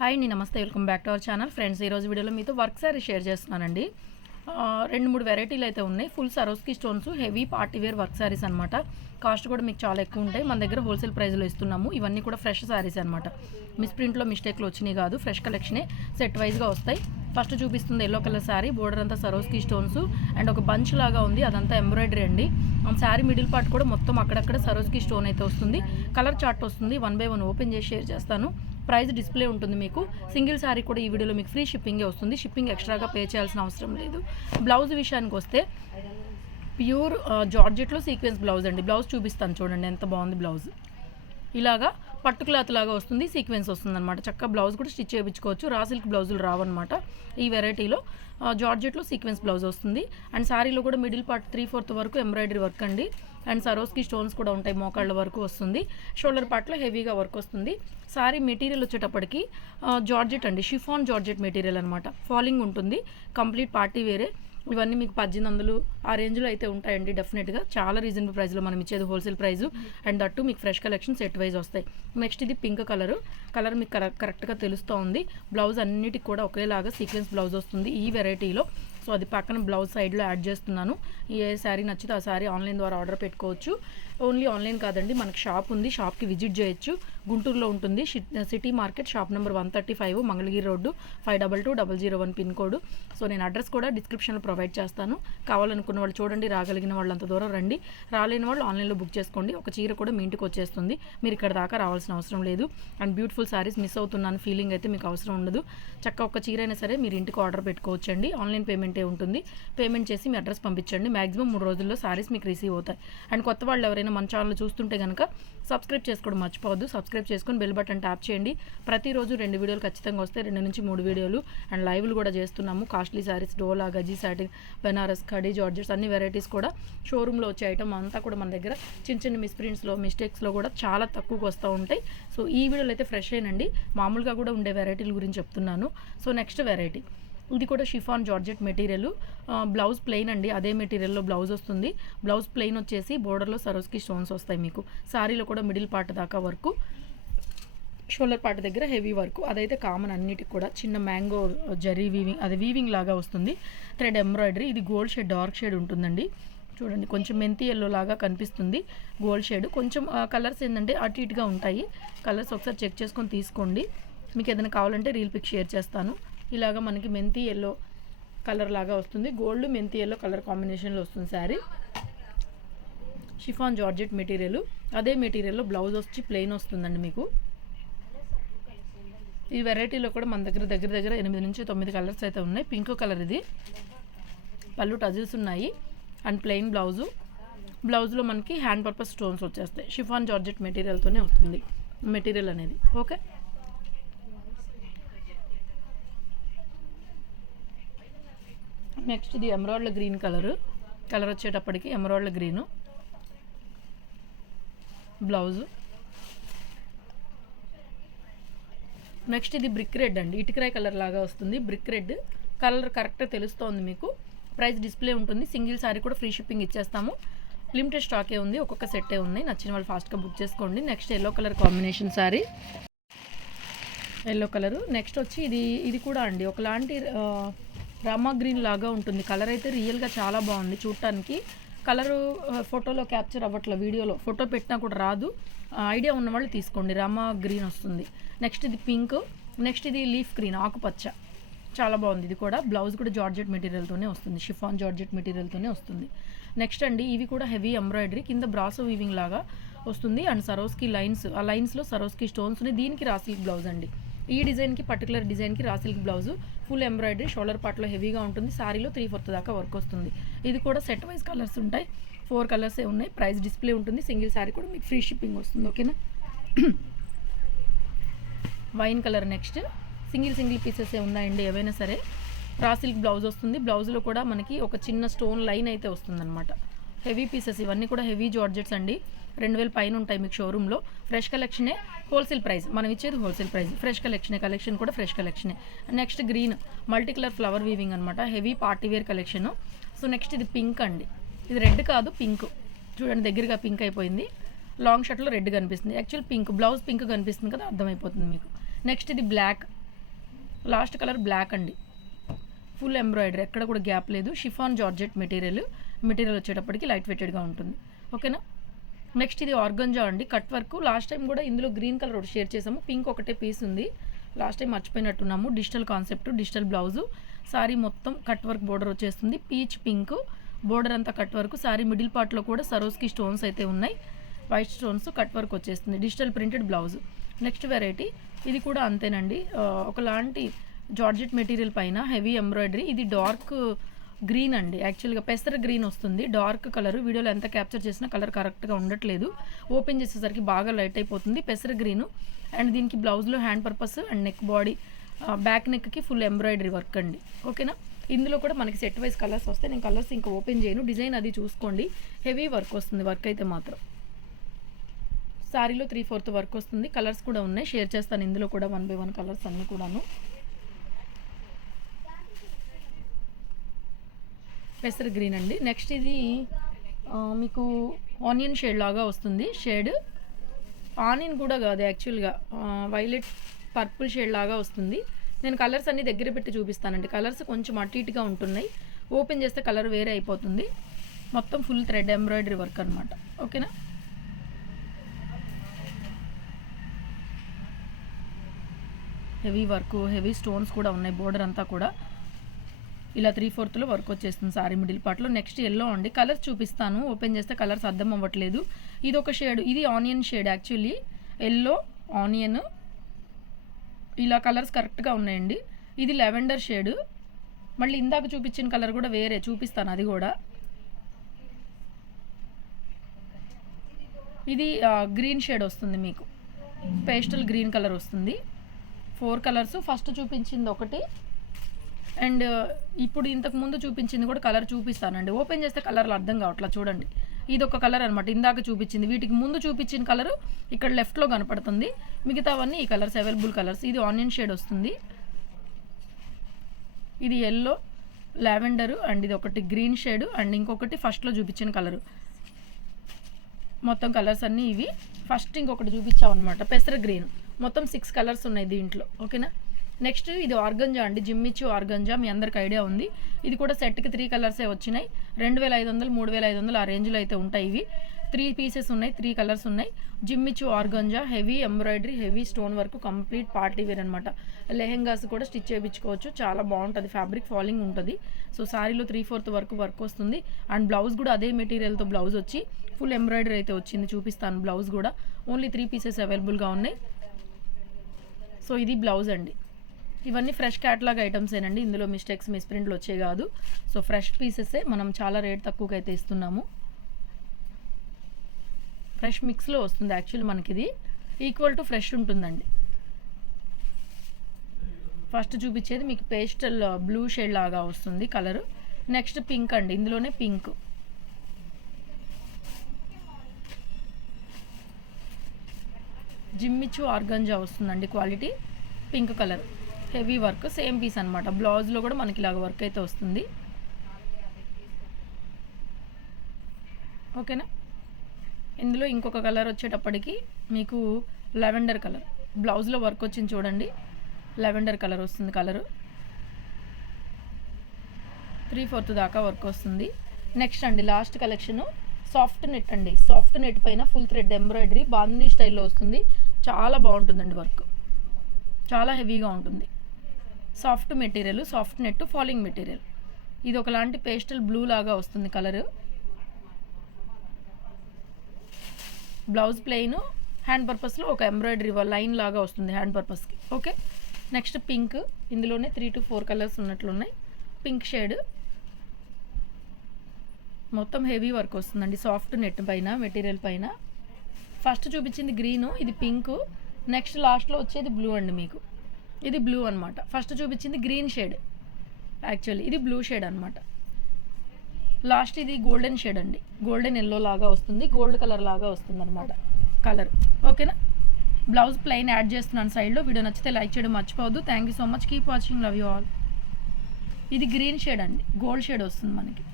Hi అండి, నమస్తే. Welcome back to our channel. Friends, ఈరోజు వీడియోలో మీతో వర్క్ సారీ షేర్ చేస్తున్నానండి. 2-3 వెరైటీలు అయితే ఉన్నాయి. Full Swarovski stones, heavy party wear work saris అనమాట. కాస్ట్ కూడా మీకు చాలా ఎక్కువ ఉంటాయి. మన దగ్గర హోల్సేల్ ప్రైస్లో ఇస్తున్నాము. ఇవన్నీ కూడా ఫ్రెష్ సారీస్ అనమాట. మిస్ప్రింట్లో మిస్టేక్లు వచ్చినాయి కాదు, ఫ్రెష్ కలెక్షనే సెట్ వైజ్గా వస్తాయి. ఫస్ట్ చూపిస్తుంది ఎల్లో కలర్ శారీ, బోర్డర్ అంతా సరోస్కి స్టోన్స్ అండ్ ఒక బంచ్ లాగా ఉంది, అదంతా ఎంబ్రాయిడరీ అండి. శారీ మిడిల్ పార్ట్ కూడా మొత్తం అక్కడక్కడ సరోస్కి స్టోన్ అయితే వస్తుంది. కలర్ చార్ట్ వస్తుంది. 1 by 1 ఓపెన్ చేసి షేర్ చేస్తాను. ప్రైస్ డిస్ప్లే ఉంటుంది మీకు. సింగిల్ శారీ కూడా ఈ వీడియోలో మీకు ఫ్రీ షిప్పింగే వస్తుంది. షిప్పింగ్ ఎక్స్ట్రాగా పే చేయాల్సిన అవసరం లేదు. బ్లౌజ్ విషయానికి వస్తే ప్యూర్ జార్జెట్లో సీక్వెన్స్ బ్లౌజ్ అండి. బ్లౌజ్ చూపిస్తాను చూడండి, ఎంత బాగుంది బ్లౌజ్. ఇలాగా పట్టు క్లాత్ లాగా వస్తుంది, సీక్వెన్స్ వస్తుంది అనమాట. చక్కగా బ్లౌజ్ కూడా స్టిచ్ చేయించుకోవచ్చు. రా సిల్క్ బ్లౌజులు రావన్నమాట ఈ వెరైటీలో. జార్జెట్లో సీక్వెన్స్ బ్లౌజ్ వస్తుంది. అండ్ శారీలో కూడా మిడిల్ పార్ట్ 3/4 వరకు ఎంబ్రాయిడరీ వర్క్ అండి. అండ్ సరోస్కి స్టోన్స్ కూడా ఉంటాయి, మోకాళ్ళ వరకు వస్తుంది. షోల్డర్ పార్ట్లో హెవీగా వర్క్ వస్తుంది. శారీ మెటీరియల్ వచ్చేటప్పటికి జార్జెట్ అండి, షిఫాన్ జార్జెట్ మెటీరియల్ అనమాట. ఫాలింగ్ ఉంటుంది, కంప్లీట్ పార్టీ వేరే. ఇవన్నీ మీకు 1800 ఆ రేంజ్లో అయితే ఉంటాయండి. డెఫినెట్గా చాలా రీజనబుల్ ప్రైస్లో మనం ఇచ్చేది హోల్సేల్ ప్రైస్. అండ్ దట్టు మీకు ఫ్రెష్ కలెక్షన్ సెట్ వైజ్ వస్తాయి. నెక్స్ట్ ఇది పింక్ కలర్ మీకు కరెక్ట్గా తెలుస్తూ ఉంది. బ్లౌజ్ అన్నిటికి కూడా ఒకేలాగా సీక్వెన్స్ బ్లౌజ్ వస్తుంది ఈ వెరైటీలో. సో అది పక్కన బ్లౌజ్ సైడ్లో యాడ్ చేస్తున్నాను. ఏ శారీ నచ్చితే ఆ శారీ ఆన్లైన్ ద్వారా ఆర్డర్ పెట్టుకోవచ్చు. ఓన్లీ ఆన్లైన్ కాదండి, మనకి షాప్ ఉంది, షాప్కి విజిట్ చేయొచ్చు. గుంటూరులో ఉంటుంది, city market, shop number 135, Mangalagiri road, 522001 pin code. So నేను అడ్రస్ కూడా డిస్క్రిప్షన్లో ప్రొవైడ్ చేస్తాను. కావాలనుకున్న వాళ్ళు చూడండి, రాగలిగిన వాళ్ళు అంత దూరం రండి. రాలేని వాళ్ళు ఆన్లైన్లో బుక్ చేసుకోండి. ఒక చీర కూడా మీ ఇంటికి వచ్చేస్తుంది, మీరు ఇక్కడ దాకా రావాల్సిన అవసరం లేదు. అండ్ బ్యూటిఫుల్ శారీస్ మిస్ అవుతున్నాను ఫీలింగ్ అయితే మీకు అవసరం ఉండదు. చక్క ఒక చీర అయినా సరే మీరు ఇంటికి ఆర్డర్ పెట్టుకోవచ్చండి. ఆన్లైన్ పేమెంటే ఉంటుంది. పేమెంట్ చేసి మీ అడ్రస్ పంపించండి. మ్యాక్సిమం 3 రోజుల్లో శారీస్ మీకు రిసీవ్ అవుతాయి. అండ్ కొత్త వాళ్ళు ఎవరైనా మన ఛానల్ చూస్తుంటే కనుక సబ్స్క్రైబ్ చేసుకోవడం మర్చిపోవద్దు. సబ్స్క్రైబ్ చేసుకొని బెల్ బటన్ ట్యాప్ చేయండి. ప్రతిరోజు 2 వీడియోలు ఖచ్చితంగా వస్తాయి, 2 నుంచి 3 వీడియోలు. అండ్ లైవ్లు కూడా చేస్తున్నాము. కాస్ట్లీ శారీస్, డోలా, గజీ సాటిన్, బెనారస్, ఖడీ, జార్జెట్స్ అన్ని వెరైటీస్ కూడా షోరూంలో వచ్చే ఐటమ్ అంతా కూడా మన దగ్గర చిన్న చిన్న మిస్ప్రింట్స్లో, మిస్టేక్స్లో కూడా చాలా తక్కువకి వస్తూ ఉంటాయి. సో ఈ వీడియోలో అయితే ఫ్రెష్ అయినండి, మామూలుగా కూడా ఉండే వెరైటీల గురించి చెప్తున్నాను. సో నెక్స్ట్ వెరైటీ ఇది కూడా chiffon georgette material. Blouse plain అండి, అదే మెటీరియల్లో బ్లౌజ్ వస్తుంది. బ్లౌజ్ ప్లెయిన్ వచ్చేసి బోర్డర్లో సరోస్కి స్టోన్స్ వస్తాయి మీకు. శారీలో కూడా మిడిల్ పార్ట్ దాకా వర్క్, షోల్డర్ పార్ట్ దగ్గర హెవీ వర్క్. అదైతే కామన్ అన్నిటికి కూడా. చిన్న మ్యాంగో జరీ వీవింగ్, అది వీవింగ్ లాగా వస్తుంది. Thread embroidery. ఇది గోల్డ్ షేడ్, డార్క్ షేడ్ ఉంటుందండి. చూడండి, కొంచెం మెంతి ఎల్లో లాగా కనిపిస్తుంది గోల్డ్ షేడ్. కొంచెం కలర్స్ ఏంటంటే అటు ఇటుగా ఉంటాయి. కలర్స్ ఒకసారి చెక్ చేసుకొని తీసుకోండి. మీకు ఏదైనా కావాలంటే రీల్ పిక్ షేర్ చేస్తాను. ఇలాగా మనకి మెంతి ఎల్లో కలర్ లాగా వస్తుంది. గోల్డ్ మెంతి ఎల్లో కలర్ కాంబినేషన్లో వస్తుంది శారీ. Chiffon georgette material. అదే మెటీరియల్లో బ్లౌజ్ వచ్చి ప్లెయిన్ వస్తుందండి మీకు. ఈ వెరైటీలో కూడా మన దగ్గర 8 నుంచి 9 కలర్స్ అయితే ఉన్నాయి. పింక్ కలర్ ఇది. పళ్ళు టజిల్స్ ఉన్నాయి అండ్ ప్లెయిన్ బ్లౌజ్లో మనకి హ్యాండ్ పర్పస్ స్టోన్స్ వచ్చేస్తాయి. షిఫాన్ జార్జెట్ మెటీరియల్తోనే వస్తుంది మెటీరియల్ అనేది. ఓకే, నెక్స్ట్ ఇది ఎమరాల్డ్ గ్రీన్ కలర్ వచ్చేటప్పటికి ఎమరాల్డ్ గ్రీను బ్లౌజు. నెక్స్ట్ ఇది బ్రిక్ రెడ్ అండి, ఇటుకరాయ్ కలర్ లాగా వస్తుంది. బ్రిక్ రెడ్ కలర్ కరెక్ట్గా తెలుస్తోంది మీకు. ప్రైస్ డిస్ప్లే ఉంటుంది. సింగిల్ శారీ కూడా ఫ్రీ షిప్పింగ్ ఇచ్చేస్తాము. లిమిటెడ్ స్టాకే ఉంది, ఒక్కొక్క సెట్టే ఉన్నాయి. నచ్చిన వాళ్ళు ఫాస్ట్గా బుక్ చేసుకోండి. Next yellow colour combination sari, yellow colour. Next వచ్చి ఇది కూడా అండి ఒకలాంటి రామా గ్రీన్ లాగా ఉంటుంది. కలర్ అయితే రియల్గా చాలా బాగుంది చూడటానికి. కలరు ఫోటోలో క్యాప్చర్ అవ్వట్లేదు, వీడియోలో ఫోటో పెట్టినా కూడా రాదు. ఐడియా ఉన్నవాళ్ళు తీసుకోండి. రామా గ్రీన్ వస్తుంది. నెక్స్ట్ ఇది పింక్. నెక్స్ట్ ఇది లీఫ్ గ్రీన్, ఆకుపచ్చ. చాలా బాగుంది ఇది కూడా. బ్లౌజ్ కూడా జార్జెట్ మెటీరియల్తోనే వస్తుంది, షిఫాన్ జార్జెట్ మెటీరియల్తోనే వస్తుంది. నెక్స్ట్ అండి ఇవి కూడా హెవీ ఎంబ్రాయిడరీ, కింద బ్రాసో వీవింగ్ లాగా వస్తుంది. అండ్ సరోస్కి లైన్స్, ఆ లైన్స్లో సరోస్కి స్టోన్స్ ఉన్నాయి. దీనికి రా సిల్క్ బ్లౌజ్ అండి. ఈ డిజైన్కి, పర్టికులర్ డిజైన్కి raw silk blouse. Full embroidery, shoulder పార్ట్లో హెవీగా ఉంటుంది. శారీలో 3/4 దాకా వర్క్ వస్తుంది. ఇది కూడా సెట్ వైజ్ కలర్స్ ఉంటాయి. 4 కలర్సే ఉన్నాయి. ప్రైస్ డిస్ప్లే ఉంటుంది. సింగిల్ శారీ కూడా మీకు ఫ్రీ షిప్పింగ్ వస్తుంది. ఓకేనా. Wine colour next. Single pieces ఉన్నాయండి ఏవైనా సరే. రా సిల్క్ బ్లౌజ్ వస్తుంది. బ్లౌజ్లో కూడా మనకి ఒక చిన్న స్టోన్ లైన్ అయితే వస్తుందన్నమాట. హెవీ పీసెస్ ఇవన్నీ కూడా హెవీ జార్జెట్స్ అండి. 2000 పైన ఉంటాయి మీకు షోరూంలో. ఫ్రెష్ కలెక్షనే, హోల్సేల్ ప్రైస్ మనం ఇచ్చేది హోల్సేల్ ప్రైస్. ఫ్రెష్ కలెక్షన్ కూడా ఫ్రెష్ కలెక్షనే. Next green multi colour flower weaving అనమాట, heavy party wear collection. So next ఇది పింక్ అండి. ఇది రెడ్ కాదు, పింక్. చూడండి దగ్గరగా పింక్ అయిపోయింది. లాంగ్ షర్ట్లో రెడ్ కనిపిస్తుంది, యాక్చువల్ పింక్. బ్లౌజ్ పింక్ కనిపిస్తుంది కదా, అర్థమైపోతుంది మీకు. నెక్స్ట్ ఇది బ్లాక్, లాస్ట్ కలర్ బ్లాక్ అండి. ఫుల్ ఎంబ్రాయిడరీ, ఎక్కడ కూడా గ్యాప్ లేదు. షిఫాన్ జార్జెట్ మెటీరియల్ వచ్చేటప్పటికి లైట్ వెయిటెడ్గా ఉంటుంది. ఓకేనా. నెక్స్ట్ ఇది ఆర్గంజా అండి, కట్ వర్క్. లాస్ట్ టైం కూడా ఇందులో గ్రీన్ కలర్ ఒకటి షేర్ చేసాము, పింక్ ఒకటే పీస్ ఉంది. లాస్ట్ టైం మర్చిపోయినట్టున్నాము. Digital concept, digital blouse. Sari మొత్తం కట్ వర్క్ బోర్డర్ వచ్చేస్తుంది. పీచ్ పింక్ బోర్డర్ అంతా కట్ వర్క్. సారీ మిడిల్ పార్ట్లో కూడా సరోస్కి స్టోన్స్ అయితే ఉన్నాయి, వైట్ స్టోన్స్ కట్ వర్క్ వచ్చేస్తుంది. Digital printed blouse. Next variety ఇది కూడా అంతేనండి, ఒకలాంటి జార్జెట్ మెటీరియల్ పైన హెవీ ఎంబ్రాయిడరీ. ఇది డార్క్ గ్రీన్ అండి, యాక్చువల్గా పెసర గ్రీన్ వస్తుంది, డార్క్ కలర్. వీడియోలో ఎంత క్యాప్చర్ చేసినా కలర్ కరెక్ట్గా ఉండట్లేదు, ఓపెన్ చేసేసరికి బాగా లైట్ అయిపోతుంది. పెసర గ్రీను. అండ్ దీనికి బ్లౌజ్లో hand purpose and neck body, back నెక్కి ఫుల్ ఎంబ్రాయిడరీ వర్క్ అండి. ఓకేనా. ఇందులో కూడా మనకి సెట్ వైజ్ కలర్స్ వస్తాయి. నేను కలర్స్ ఇంకా ఓపెన్ చేయను, డిజైన్ అది చూసుకోండి. హెవీ వర్క్ వస్తుంది, వర్క్ అయితే మాత్రం. సారీలో 3/4 వర్క్ వస్తుంది. కలర్స్ కూడా ఉన్నాయి, షేర్ చేస్తాను ఇందులో కూడా 1 by 1 కలర్స్ అన్నీ కూడాను. పెసర గ్రీన్ అండి. నెక్స్ట్ ఇది మీకు ఆనియన్ షేడ్ లాగా వస్తుంది. షేడ్ ఆనియన్ కూడా కాదు, యాక్చువల్గా వైలెట్ పర్పుల్ షేడ్ లాగా వస్తుంది. నేను కలర్స్ అన్ని దగ్గర పెట్టి చూపిస్తానండి. కలర్స్ కొంచెం అటు ఇటుగా ఉంటున్నాయి, ఓపెన్ చేస్తే కలర్ వేరే అయిపోతుంది. మొత్తం ఫుల్ థ్రెడ్ ఎంబ్రాయిడరీ వర్క్ అనమాట. ఓకేనా. హెవీ వర్క్, హెవీ స్టోన్స్ కూడా ఉన్నాయి. బోర్డర్ అంతా కూడా ఇలా 3/4 వర్క్ వచ్చేస్తుంది సారీ మిడిల్ పార్ట్లో. నెక్స్ట్ ఎల్లో అండి, కలర్స్ చూపిస్తాను, ఓపెన్ చేస్తే కలర్స్ అర్థం అవ్వట్లేదు. ఇది ఒక షేడ్, ఇది onion shade, actually yellow onion, ఇలా కలర్స్ కరెక్ట్గా ఉన్నాయండి. ఇది లెవెండర్ షేడ్, మళ్ళీ ఇందాక చూపించిన కలర్ కూడా వేరే, చూపిస్తాను అది కూడా. ఇది గ్రీన్ షేడ్ వస్తుంది మీకు, పేస్టల్ గ్రీన్ కలర్ వస్తుంది. 4 కలర్స్, ఫస్ట్ చూపించింది ఒకటి, అండ్ ఇప్పుడు ఇంతకు ముందు చూపించింది కూడా కలర్ చూపిస్తానండి. ఓపెన్ చేస్తే కలర్లు అర్థం కావట్లా, చూడండి. ఇది ఒక కలర్ అనమాట, ఇందాక చూపించింది. వీటికి ముందు చూపించిన కలరు ఇక్కడ లెఫ్ట్లో కనపడుతుంది, మిగతావన్నీ ఈ కలర్స్ అవైలబుల్ కలర్స్. ఇది ఆనియన్ షేడ్ వస్తుంది, ఇది ఎల్లో, లావెండరు, అండ్ ఇది ఒకటి గ్రీన్ షేడ్, అండ్ ఇంకొకటి ఫస్ట్లో చూపించిన కలరు. మొత్తం కలర్స్ అన్నీ ఇవి. ఫస్ట్ ఇంకొకటి చూపించాం అనమాట, పెసర గ్రీన్. మొత్తం 6 కలర్స్ ఉన్నాయి దీంట్లో. ఓకేనా. నెక్స్ట్ ఇది ఆర్గంజా అండి, జిమ్మిచ్చు ఆర్గంజా, మీ అందరికి ఐడియా ఉంది. ఇది కూడా సెట్కి 3 కలర్సే వచ్చినాయి. 2500, 3500 ఆ రేంజ్లో అయితే ఉంటాయి. ఇవి 3 పీసెస్ ఉన్నాయి, 3 కలర్స్ ఉన్నాయి. Jimmy Choo organza, heavy embroidery, heavy stone work, complete party wear అనమాట. లెహెంగాస్ కూడా స్టిచ్ చేయించుకోవచ్చు, చాలా బాగుంటుంది. ఫ్యాబ్రిక్ ఫాలింగ్ ఉంటుంది. సో సారీలో 3/4 వర్క్ వస్తుంది. అండ్ బ్లౌజ్ కూడా అదే మెటీరియల్తో బ్లౌజ్ వచ్చి ఫుల్ ఎంబ్రాయిడరీ అయితే వచ్చింది, చూపిస్తాను. బ్లౌజ్ కూడా ఓన్లీ 3 పీసెస్ అవైలబుల్గా ఉన్నాయి. సో ఇది బ్లౌజ్ అండి. ఇవన్నీ ఫ్రెష్ క్యాటలాగ్ ఐటమ్సేనండి, ఇందులో మిస్టేక్స్ మిస్ప్రింట్లు వచ్చే కాదు. సో ఫ్రెష్ పీసెసే, మనం చాలా రేట్ తక్కువగా అయితే ఇస్తున్నాము. ఫ్రెష్ మిక్స్లో వస్తుంది యాక్చువల్లీ, మనకి ఇది ఈక్వల్ టు ఫ్రెష్ ఉంటుందండి. ఫస్ట్ చూపించేది మీకు పేస్టల్ బ్లూ షేడ్ లాగా వస్తుంది కలరు. నెక్స్ట్ పింక్ అండి, ఇందులోనే పింక్. జిమ్మిచ్చు ఆర్గంజా వస్తుందండి, quality pink colour, heavy work, same piece అనమాట. బ్లౌజ్లో కూడా మనకి ఇలాగ వర్క్ అయితే వస్తుంది. ఓకేనా. ఇందులో ఇంకొక కలర్ వచ్చేటప్పటికి మీకు లెవెండర్ కలర్, బ్లౌజ్లో వర్క్ వచ్చింది చూడండి, లెవెండర్ కలర్ వస్తుంది. కలరు 3/4 దాకా వర్క్ వస్తుంది. నెక్స్ట్ అండి లాస్ట్ కలెక్షను సాఫ్ట్ నెట్ అండి. సాఫ్ట్ నెట్ పైన ఫుల్ థ్రెడ్ ఎంబ్రాయిడరీ బాందినీ స్టైల్లో వస్తుంది. చాలా బాగుంటుందండి వర్క్, చాలా హెవీగా ఉంటుంది. Soft material, soft net, falling material. ఇది ఒకలాంటి పేస్టల్ బ్లూ లాగా వస్తుంది కలరు. బ్లౌజ్ ప్లెయిన్, హ్యాండ్ పర్పస్లో ఒక ఎంబ్రాయిడరీ లైన్ లాగా వస్తుంది హ్యాండ్ పర్పస్కి. ఓకే. నెక్స్ట్ పింక్, ఇందులోనే 3 to 4 కలర్స్ ఉన్నట్లున్నాయి. పింక్ షేడ్, మొత్తం హెవీ వర్క్ వస్తుందండి సాఫ్ట్ నెట్ పైన, మెటీరియల్ పైన. ఫస్ట్ చూపించింది గ్రీను, ఇది పింక్. నెక్స్ట్ లాస్ట్లో వచ్చేది బ్లూ అండి మీకు. ఇది బ్లూ అనమాట. ఫస్ట్ చూపించింది గ్రీన్ షేడ్, యాక్చువల్లీ ఇది బ్లూ షేడ్ అనమాట. లాస్ట్ ఇది గోల్డెన్ షేడ్ అండి, గోల్డెన్ ఎల్లో లాగా వస్తుంది, గోల్డ్ కలర్ లాగా వస్తుంది అనమాట కలర్. ఓకేనా. బ్లౌజ్ ప్లెయిన్ యాడ్ చేస్తున్నాను సైడ్లో. వీడియో నచ్చితే లైక్ చేయడం మర్చిపోవద్దు. Thank you so much, keep watching, love you all. ఇది గ్రీన్ షేడ్ అండి, గోల్డ్ షేడ్ వస్తుంది మనకి.